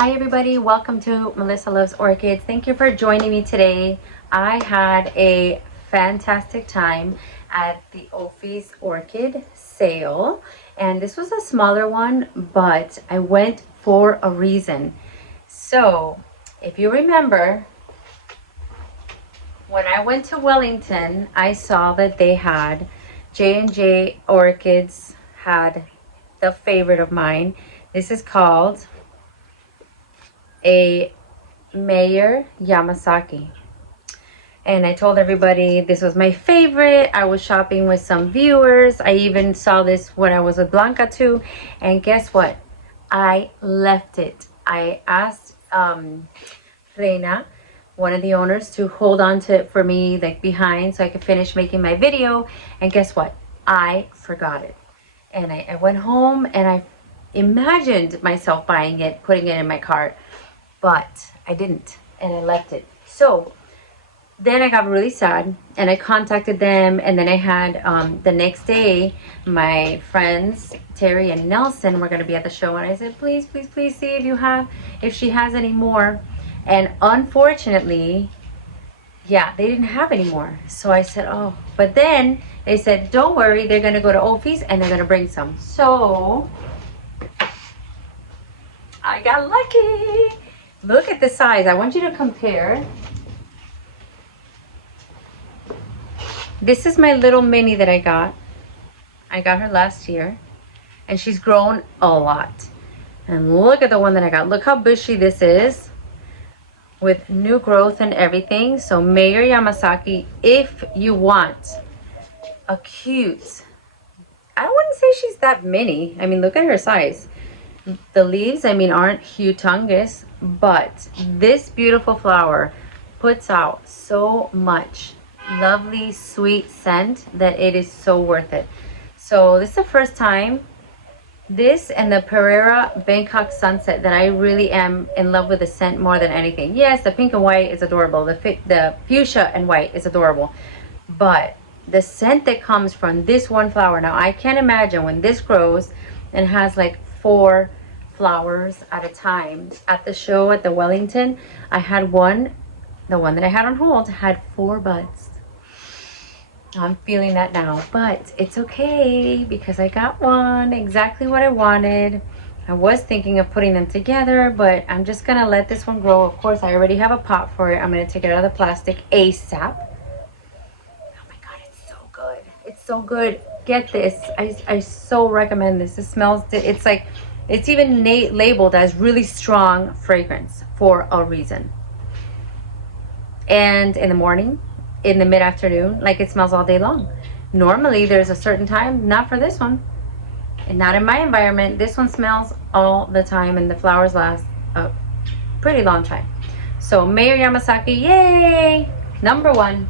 Hi everybody, welcome to Melissa Loves Orchids. Thank you for joining me today. I had a fantastic time at the Ophi's Orchid sale, and this was a smaller one, but I went for a reason. So if you remember, when I went to Wellington, I saw that they had J&J Orchids had the favorite of mine. This is called a Mayor Yamasaki, and I told everybody this was my favorite. I was shopping with some viewers. I even saw this when I was with Blanca too, and guess what? I left it. I asked Reina, one of the owners, to hold on to it for me, like behind, so I could finish making my video. And guess what? I forgot it, and I went home and I imagined myself buying it, putting it in my cart, but I didn't, and I left it. So then I got really sad and I contacted them, and then I had the next day my friends Terry and Nelson were going to be at the show, and I said, please see if she has any more. And unfortunately, yeah, they didn't have any more. So I said, oh, but then they said, don't worry, they're going to go to Ophi's and they're going to bring some. So I got lucky. Look at the size. I want you to compare. This is my little mini that I got. I got her last year, and she's grown a lot. And look at the one that I got. Look how bushy this is with new growth and everything. So Mayor Yamasaki, if you want a cute, I wouldn't say she's that mini. I mean, look at her size. The leaves, I mean, aren't humongous, but this beautiful flower puts out so much lovely sweet scent that it is so worth it. So this is the first time, this and the Pereira Bangkok Sunset, that I really am in love with the scent more than anything. Yes, the pink and white is adorable, the fuchsia and white is adorable, but the scent that comes from this one flower, now I can't imagine when this grows and has like 4 flowers at a time. At the show at the Wellington, I had one, the one that I had on hold had 4 buds. I'm feeling that now, but it's okay because I got one, exactly what I wanted. I was thinking of putting them together, but I'm just gonna let this one grow. Of course, I already have a pot for it. I'm gonna take it out of the plastic ASAP. Oh my god, it's so good. It's so good. Get this. I so recommend this. It smells, it's like, it's even labeled as really strong fragrance for a reason. And in the morning, in the mid-afternoon, like, it smells all day long. Normally there's a certain time, not for this one, and not in my environment. This one smells all the time, and the flowers last a pretty long time. So Mayor Yamasaki, yay! #1.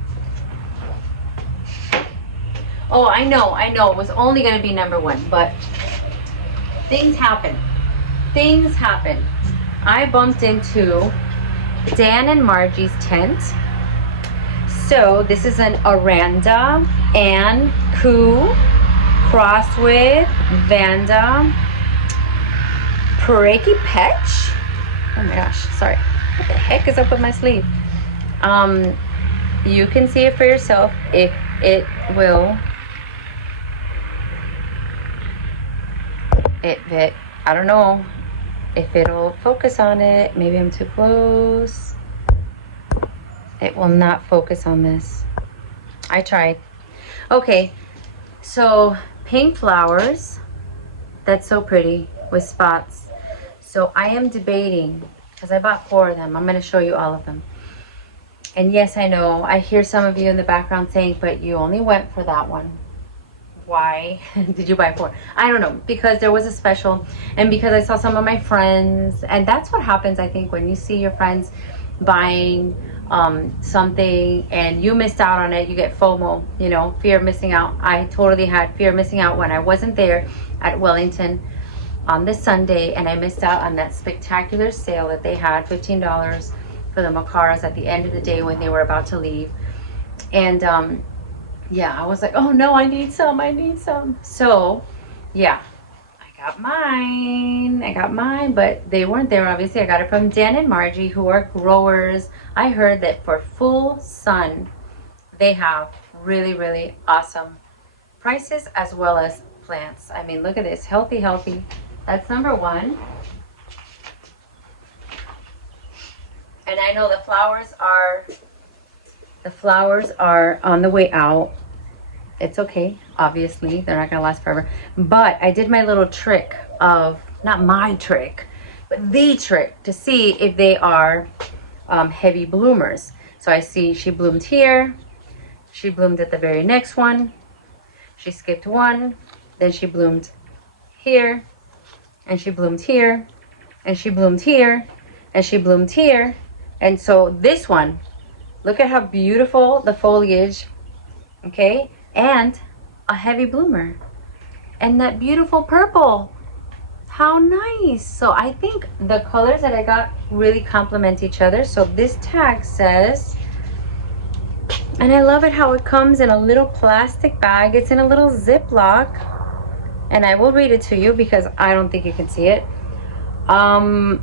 Oh, I know it was only going to be #1, but things happen. I bumped into Dan and Margie's tent. So this is an Aranda and Koo crossed with Vanda Pereki Petch. Oh my gosh, sorry. What the heck is up with my sleeve? You can see it for yourself if it will. I don't know if it'll focus on it. Maybe I'm too close. It will not focus on this. I tried. Okay, so pink flowers. That's so pretty with spots. So I am debating, because I bought 4 of them. I'm going to show you all of them. And yes, I know, I hear some of you in the background saying, but you only went for that one. Why did you buy 4? I don't know, because there was a special, and because I saw some of my friends, and that's what happens, I think, when you see your friends buying something and you missed out on it. You get FOMO, you know, fear of missing out. I totally had fear of missing out when I wasn't there at Wellington on this Sunday, and I missed out on that spectacular sale that they had, $15 for the Macaras at the end of the day when they were about to leave. And yeah, I was like, oh no, I need some. So yeah, I got mine, I got mine, but they weren't there obviously. I got it from Dan and Margie, who are growers. I heard that for full sun, they have really, really awesome prices as well as plants. I mean, look at this, healthy, healthy. That's number one. And I know the flowers are on the way out. It's okay, obviously, they're not gonna last forever. But I did my little trick of, not my trick, but the trick to see if they are heavy bloomers. So I see she bloomed here, she bloomed at the very next one, she skipped one, then she bloomed here, and she bloomed here, and she bloomed here, and she bloomed here. And so this one, look at how beautiful the foliage, okay? And a heavy bloomer. And that beautiful purple. How nice. So I think the colors that I got really complement each other. So this tag says, and I love it how it comes in a little plastic bag. It's in a little Ziploc. And I will read it to you because I don't think you can see it. I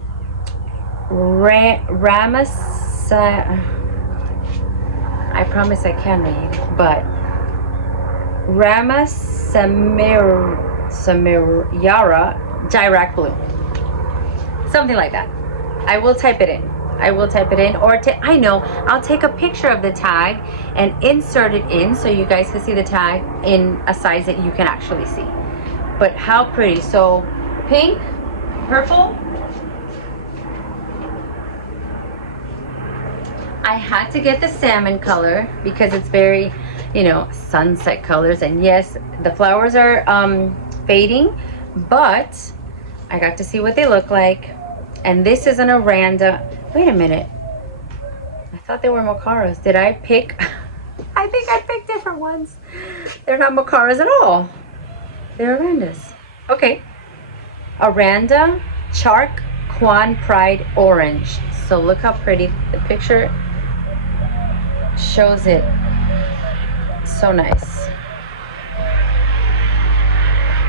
promise I can read, but Samirara Dirac Blue. Something like that. I will type it in. Or I know, I'll take a picture of the tag and insert it in so you guys can see the tag in a size that you can actually see. But how pretty. So pink, purple. I had to get the salmon color because it's very, you know, sunset colors. And yes, the flowers are fading, but I got to see what they look like. And this is an Aranda. Wait a minute. I thought they were Macaras. Did I pick? I think I picked different ones. They're not Macaras at all. They're Arandas. Okay. Aranda Chark Quan Pride Orange. So look how pretty the picture shows it. So nice.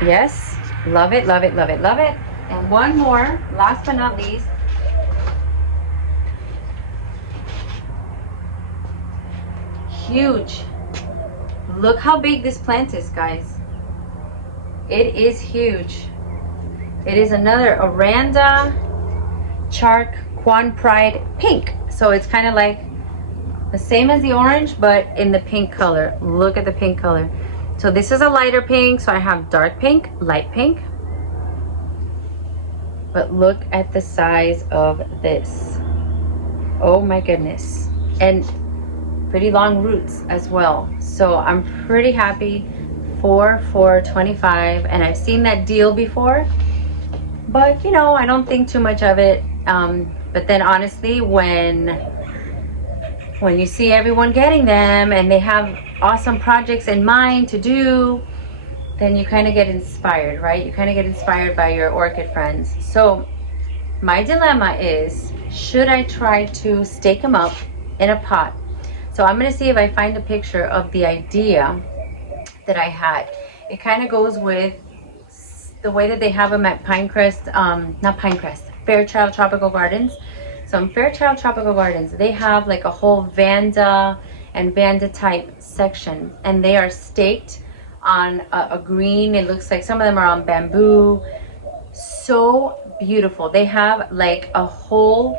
Yes, love it, love it, love it, love it. And one more, last but not least. Huge. Look how big this plant is, guys. It is huge. It is another Aranda Chark Quan Pride Pink. So it's kind of like the same as the orange, but in the pink color. Look at the pink color. So this is a lighter pink. So I have dark pink, light pink. But look at the size of this. Oh my goodness. And pretty long roots as well. So I'm pretty happy for $4.25. And I've seen that deal before. But you know, I don't think too much of it. But then honestly, when you see everyone getting them and they have awesome projects in mind to do, then you kind of get inspired, right? You kind of get inspired by your orchid friends. So my dilemma is, should I try to stake them up in a pot? So I'm going to see if I find a picture of the idea that I had. It kind of goes with the way that they have them at Fairchild Tropical Gardens. So in Fairchild Tropical Gardens, they have like a whole Vanda and Vanda type section, and they are staked on a green. It looks like some of them are on bamboo. So beautiful. They have like a whole,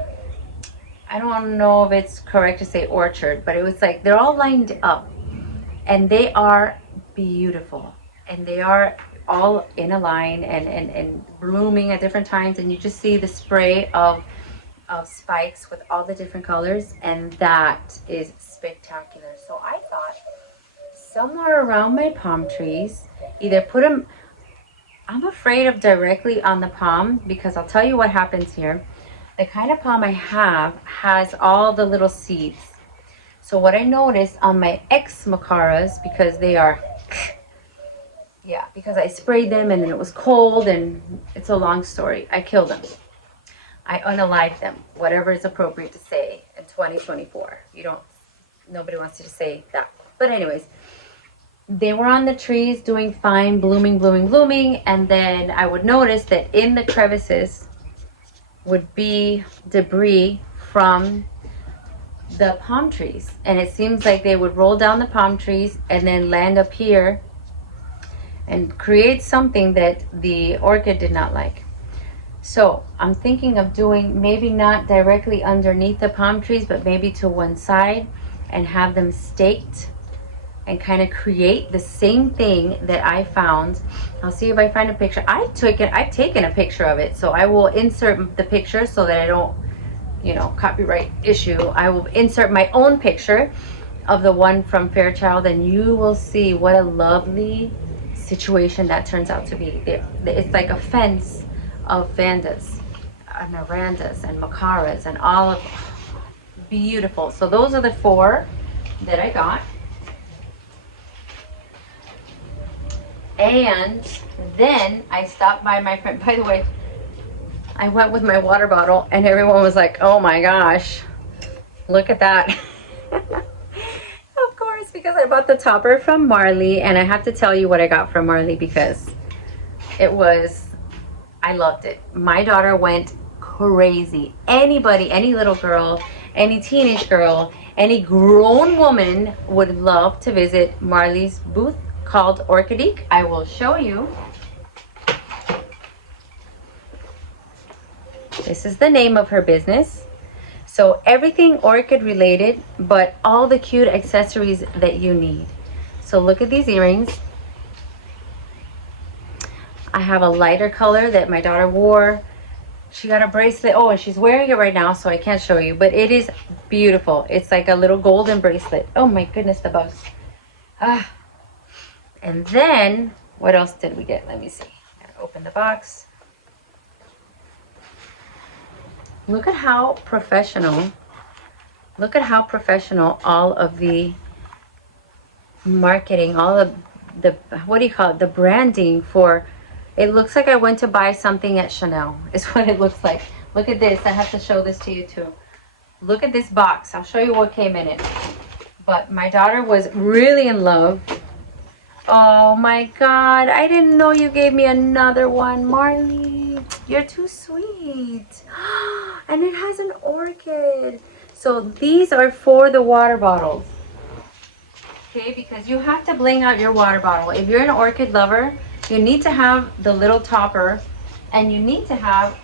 I don't know if it's correct to say orchard, but it was like they're all lined up and they are beautiful, and they are all in a line and blooming at different times, and you just see the spray of spikes with all the different colors, and that is spectacular. So I thought somewhere around my palm trees, either put them, I'm afraid of directly on the palm, because I'll tell you what happens here. The kind of palm I have has all the little seeds. So what I noticed on my ex-Macaras, because they are, yeah, because I sprayed them and then it was cold, and it's a long story. I killed them. I unalived them, whatever is appropriate to say in 2024. Nobody wants you to say that. But anyways, they were on the trees doing fine, blooming, blooming, blooming. And then I would notice that in the crevices would be debris from the palm trees. And it seems like they would roll down the palm trees and then land up here and create something that the orchid did not like. So I'm thinking of doing maybe not directly underneath the palm trees, but maybe to one side and have them staked and kind of create the same thing that I found. I'll see if I find a picture. I've taken a picture of it, so I will insert the picture so that I don't, you know, copyright issue. I will insert my own picture of the one from Fairchild, and you will see what a lovely situation that turns out to be. It's like a fence of vandas and arandas and macaras and all of beautiful. So those are the 4 that I got. And then I stopped by my friend. By the way, I went with my water bottle and everyone was like, oh my gosh, look at that. Of course, because I bought the topper from Marley, and I have to tell you what I got from Marley because I loved it. My daughter went crazy. Anybody, any little girl, any teenage girl, any grown woman would love to visit Marley's booth called Orchid. I will show you. This is the name of her business. So everything orchid related, but all the cute accessories that you need. So look at these earrings. I have a lighter color that my daughter wore. She got a bracelet. Oh, and she's wearing it right now, so I can't show you, but it is beautiful. It's like a little golden bracelet. Oh my goodness, the bugs. And then what else did we get? Let me see. Gotta open the box. Look at how professional. Look at how professional all of the marketing, all of the what do you call it? The branding for. It looks like I went to buy something at Chanel, is what it looks like. Look at this. I have to show this to you too. Look at this box. I'll show you what came in it. But my daughter was really in love. Oh my God. I didn't know you gave me another one, Marley. You're too sweet. And it has an orchid. So these are for the water bottles. Okay, because you have to bling out your water bottle. If you're an orchid lover, you need to have the little topper, and you need to have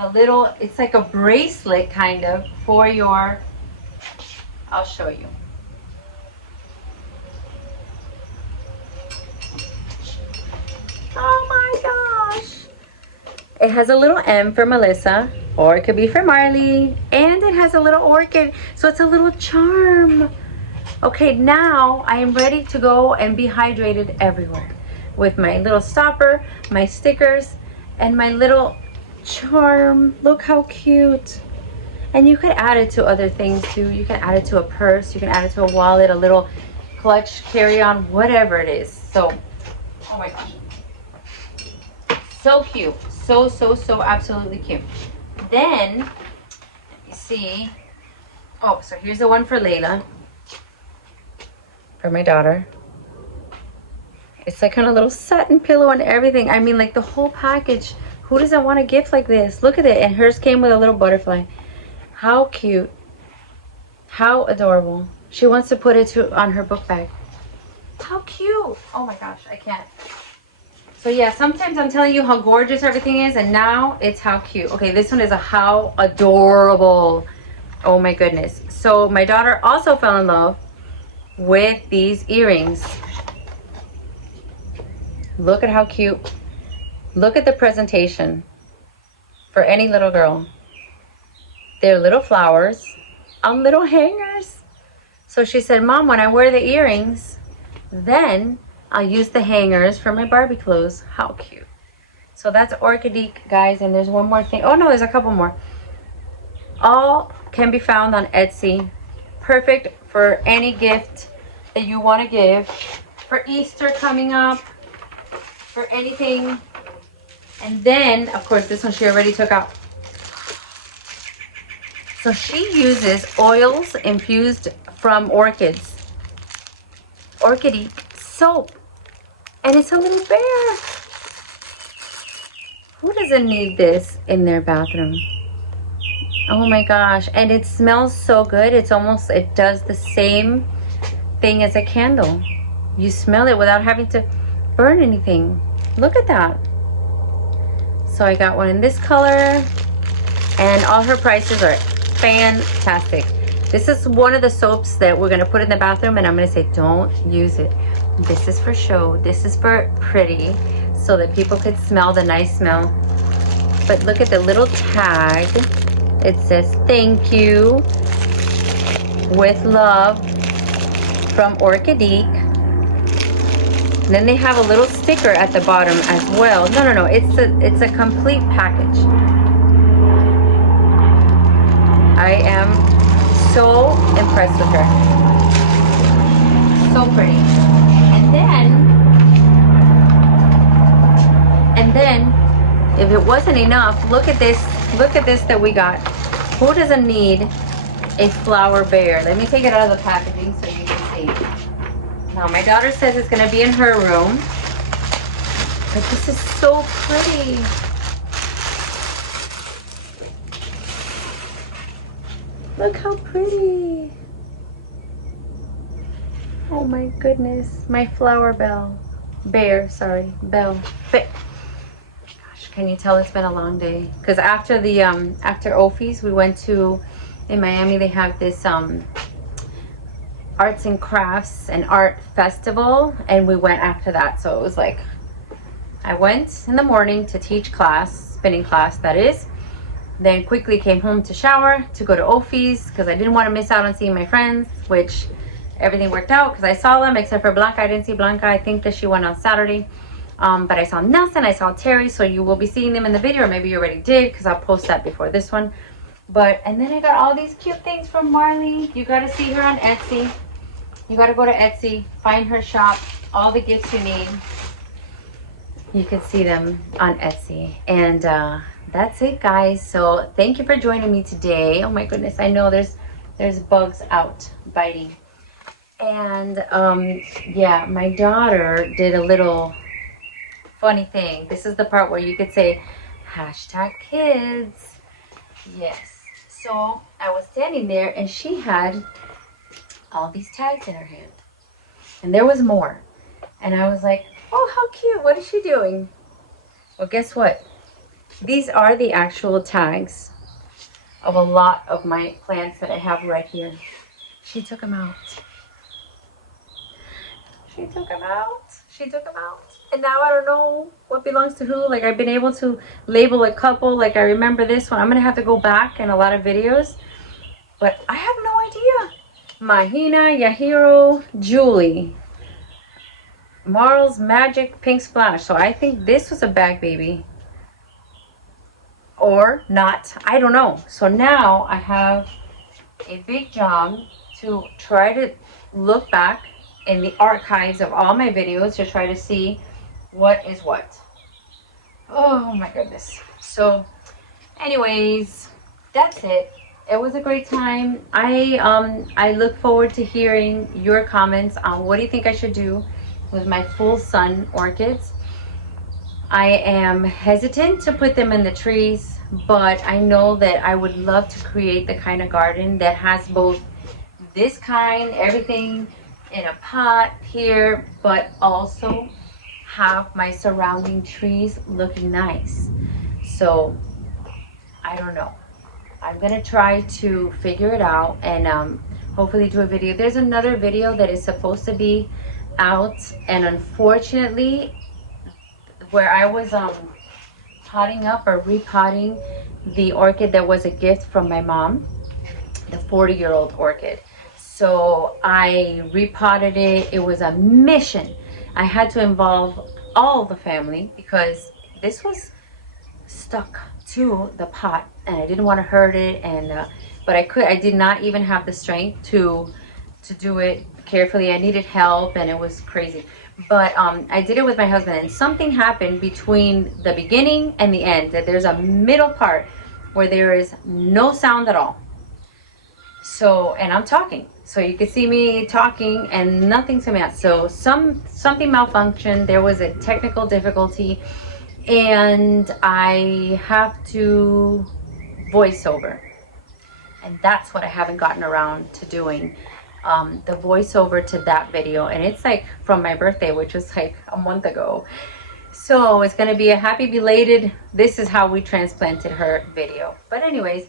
the little, it's like a bracelet kind of for your, I'll show you. Oh my gosh. It has a little M for Melissa, or it could be for Marley, and it has a little orchid, so it's a little charm. Okay, now I am ready to go and be hydrated everywhere with my little stopper, my stickers, and my little charm. Look how cute. And you could add it to other things too. You can add it to a purse, you can add it to a wallet, a little clutch, carry-on, whatever it is. So, oh my gosh. So cute. So absolutely cute. Then, you see, oh, so here's the one for Layla, for my daughter. It's like kind of little satin pillow and everything. I mean, like the whole package. Who doesn't want a gift like this? Look at it. And hers came with a little butterfly. How cute. How adorable. She wants to put it on her book bag. How cute. Oh my gosh, I can't. So yeah, sometimes I'm telling you how gorgeous everything is, and now it's how cute. Okay, this one is a how adorable. Oh my goodness. So my daughter also fell in love with these earrings. Look at how cute. Look at the presentation for any little girl. They're little flowers on little hangers. So she said, Mom, when I wear the earrings, then I'll use the hangers for my Barbie clothes. How cute. So that's Orchid, guys. And there's one more thing. Oh no, there's a couple more. All can be found on Etsy. Perfect for any gift that you want to give. For Easter coming up. For anything. And then, of course, this one she already took out. So she uses oils infused from orchids. Orchid soap. And it's a little bear. Who doesn't need this in their bathroom? Oh my gosh. And it smells so good. It does the same thing as a candle. You smell it without having to burn anything. Look at that. So I got one in this color, and all her prices are fantastic. This is one of the soaps that we're gonna put in the bathroom, and I'm gonna say don't use it. This is for show. This is for pretty, so that people could smell the nice smell. But look at the little tag. It says thank you with love from Orchid. And then they have a little sticker at the bottom as well. No. It's a complete package. I am so impressed with her. So pretty. And then, if it wasn't enough, look at this. Look at this that we got. Who doesn't need a flower bear? Let me take it out of the packaging so you can see. Now, my daughter says it's going to be in her room. But this is so pretty. Look how pretty. Oh my goodness. My flower bear, sorry. Gosh, can you tell it's been a long day? Because after the, after Ophi's, we went to, in Miami, they have this, arts and crafts and art festival, and we went after that. So it was like, I went in the morning to teach class, spinning class that is, then quickly came home to shower, to go to Ophi's because I didn't want to miss out on seeing my friends, which everything worked out because I saw them except for Blanca. I didn't see Blanca. I think that she went on Saturday, but I saw Nelson, I saw Terry, so you will be seeing them in the video, or maybe you already did because I'll post that before this one. But, and then I got all these cute things from Marley. You got to see her on Etsy. You got to go to Etsy, find her shop, all the gifts you need. You can see them on Etsy. And that's it, guys. So thank you for joining me today. Oh my goodness, I know there's bugs out biting. And yeah, my daughter did a little funny thing. This is the part where you could say #kids. Yes. So I was standing there and she had all these tags in her hand. And there was more. And I was like, oh, how cute. What is she doing? Well, guess what? These are the actual tags of a lot of my plants that I have right here. She took them out. She took them out. She took them out. And now I don't know what belongs to who. Like, I've been able to label a couple. Like, I remember this one. I'm going to have to go back in a lot of videos. But I have no idea. Mahina, Yahiro, Julie. Marl's Magic Pink Splash. So I think this was a bag baby. Or not. I don't know. So now I have a big job to try to look back in the archives of all my videos to try to see what is what. Oh my goodness. So anyways, that's it. It was a great time. I look forward to hearing your comments on what do you think I should do with my full sun orchids. I am hesitant to put them in the trees, but I know that I would love to create the kind of garden that has both this kind, everything in a pot here, but also have my surrounding trees looking nice. So I don't know. I'm gonna try to figure it out and hopefully do a video. There's another video that is supposed to be out, and unfortunately, where I was potting up or repotting the orchid that was a gift from my mom, the 40-year-old orchid. So I repotted it. It was a mission. I had to involve all the family because this was stuck to the pot and I didn't want to hurt it. And but I did not even have the strength to do it carefully. I needed help and it was crazy. But I did it with my husband, and something happened between the beginning and the end, that there's a middle part where there is no sound at all. So, and I'm talking. So you can see me talking and nothing's coming out. So something malfunctioned. There was a technical difficulty, and I have to voice over. And that's what I haven't gotten around to doing, the voiceover to that video. And it's like from my birthday, which was like a month ago. So it's gonna be a happy belated, this is how we transplanted her video. But anyways,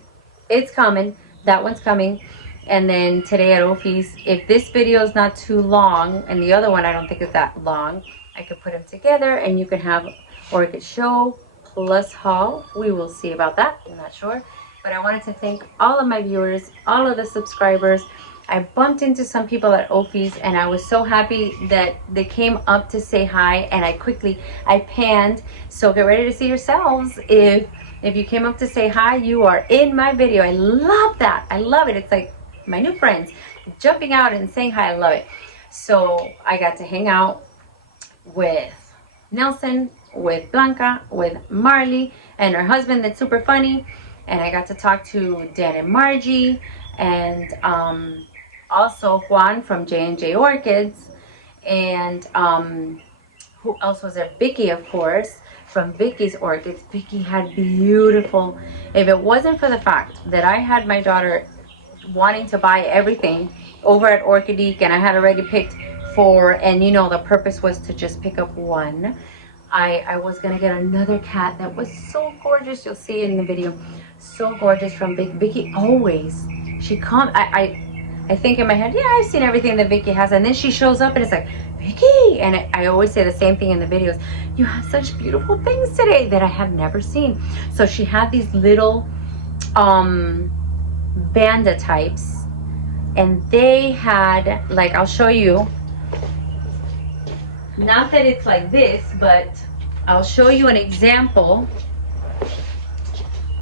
it's coming. That one's coming. And then today at Ophi's, if this video is not too long, and the other one I don't think is that long, I could put them together and you can have Orchid show plus haul. We will see about that, I'm not sure. But I wanted to thank all of my viewers, all of the subscribers. I bumped into some people at Ophi's and I was so happy that they came up to say hi, and I panned. So get ready to see yourselves. If you came up to say hi, you are in my video. I love that. I love it. It's like my new friends jumping out and saying hi. I love it. So I got to hang out with Nelson, with Blanca, with Marley and her husband that's super funny. And I got to talk to Dan and Margie, and also Juan from J&J Orchids, and who else was there? Vicky, of course, from Vicky's Orchids. Vicky had beautiful, if it wasn't for the fact that I had my daughter wanting to buy everything over at Orchidique, and I had already picked 4, and you know the purpose was to just pick up 1. I was gonna get another cat that was so gorgeous. You'll see it in the video. So gorgeous from Vicky. Vicky always, she comes, I think in my head, yeah, I've seen everything that Vicky has, and then she shows up and it's like, Vicky, and I always say the same thing in the videos. You have such beautiful things today that I have never seen. So she had these little Banda types, and they had, like, I'll show you. Not that it's like this, but I'll show you an example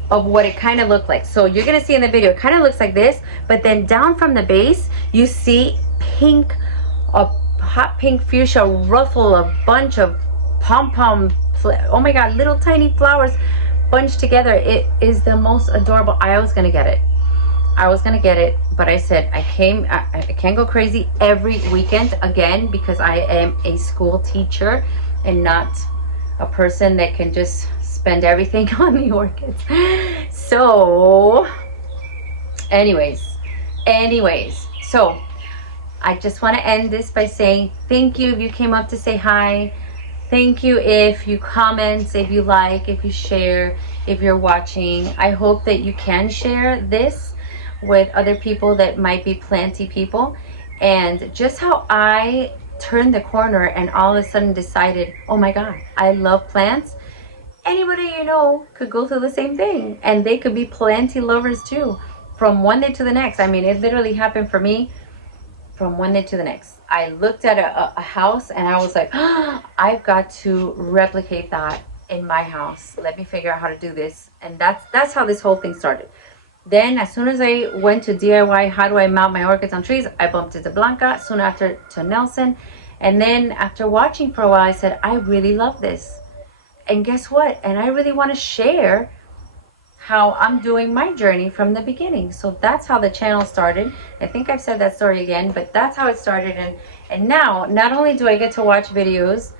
of what it kind of looked like. So you're gonna see in the video, it kind of looks like this, but then down from the base, you see pink, a hot pink fuchsia ruffle, a bunch of pom-pom, oh my God, little tiny flowers bunched together. It is the most adorable. I was gonna get it. But I said I can't go crazy every weekend again, because I am a school teacher and not a person that can just spend everything on the orchids. So anyways, so I just want to end this by saying thank you if you came up to say hi. Thank you if you comment, if you like, if you share, if you're watching. I hope that you can share this with other people that might be planty people, and just how I turned the corner and all of a sudden decided, oh my God, I love plants. Anybody you know could go through the same thing, and they could be planty lovers too, from one day to the next. I mean, it literally happened for me from one day to the next. I looked at a house and I was like, oh, I've got to replicate that in my house. Let me figure out how to do this. And that's how this whole thing started. Then as soon as I went to DIY, how do I mount my orchids on trees, I bumped into Blanca, soon after to Nelson. And then after watching for a while, I said, I really love this. And guess what? And I really want to share how I'm doing my journey from the beginning. So that's how the channel started. I think I've said that story again, but that's how it started. And now, not only do I get to watch videos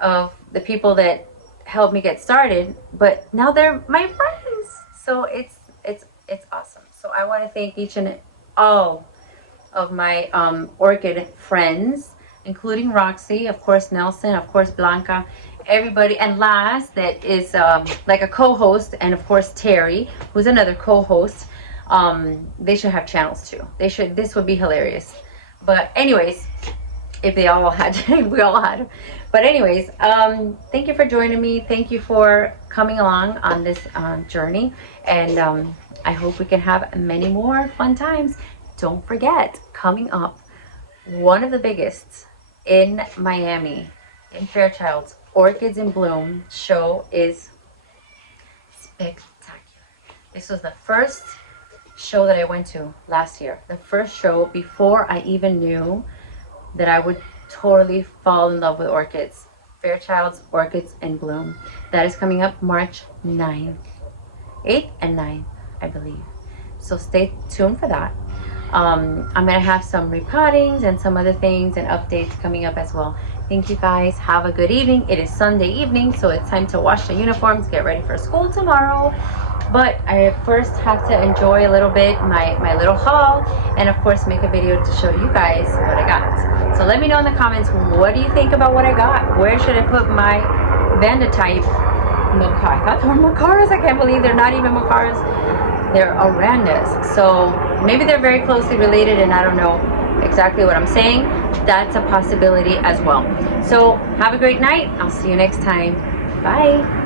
of the people that helped me get started, but now they're my friends. So it's awesome. So I want to thank each and all of my orchid friends, including Roxy, of course Nelson, of course Blanca, everybody, and last that is like a co-host, and of course Terry, who's another co-host. They should have channels too. They should. This would be hilarious. But anyways, if they all had, we all had. But anyways, thank you for joining me. Thank you for coming along on this journey, and I hope we can have many more fun times. Don't forget, coming up, one of the biggest in Miami, in Fairchild's Orchids in Bloom show is spectacular. This was the first show that I went to last year. The first show before I even knew that I would totally fall in love with orchids. Fairchild's Orchids in Bloom. That is coming up March 9th. 8th and 9th, I believe. So stay tuned for that. I'm gonna have some repottings and some other things and updates coming up as well. Thank you guys. Have a good evening. It is Sunday evening, so it's time to wash the uniforms, get ready for school tomorrow. But I first have to enjoy a little bit my little haul, and of course make a video to show you guys what I got. So let me know in the comments, what do you think about what I got? Where should I put my Vanda type macar? I thought they were macaras. I can't believe they're not even macaras. They're orandas. So maybe they're very closely related and I don't know exactly what I'm saying. That's a possibility as well. So have a great night. I'll see you next time. Bye.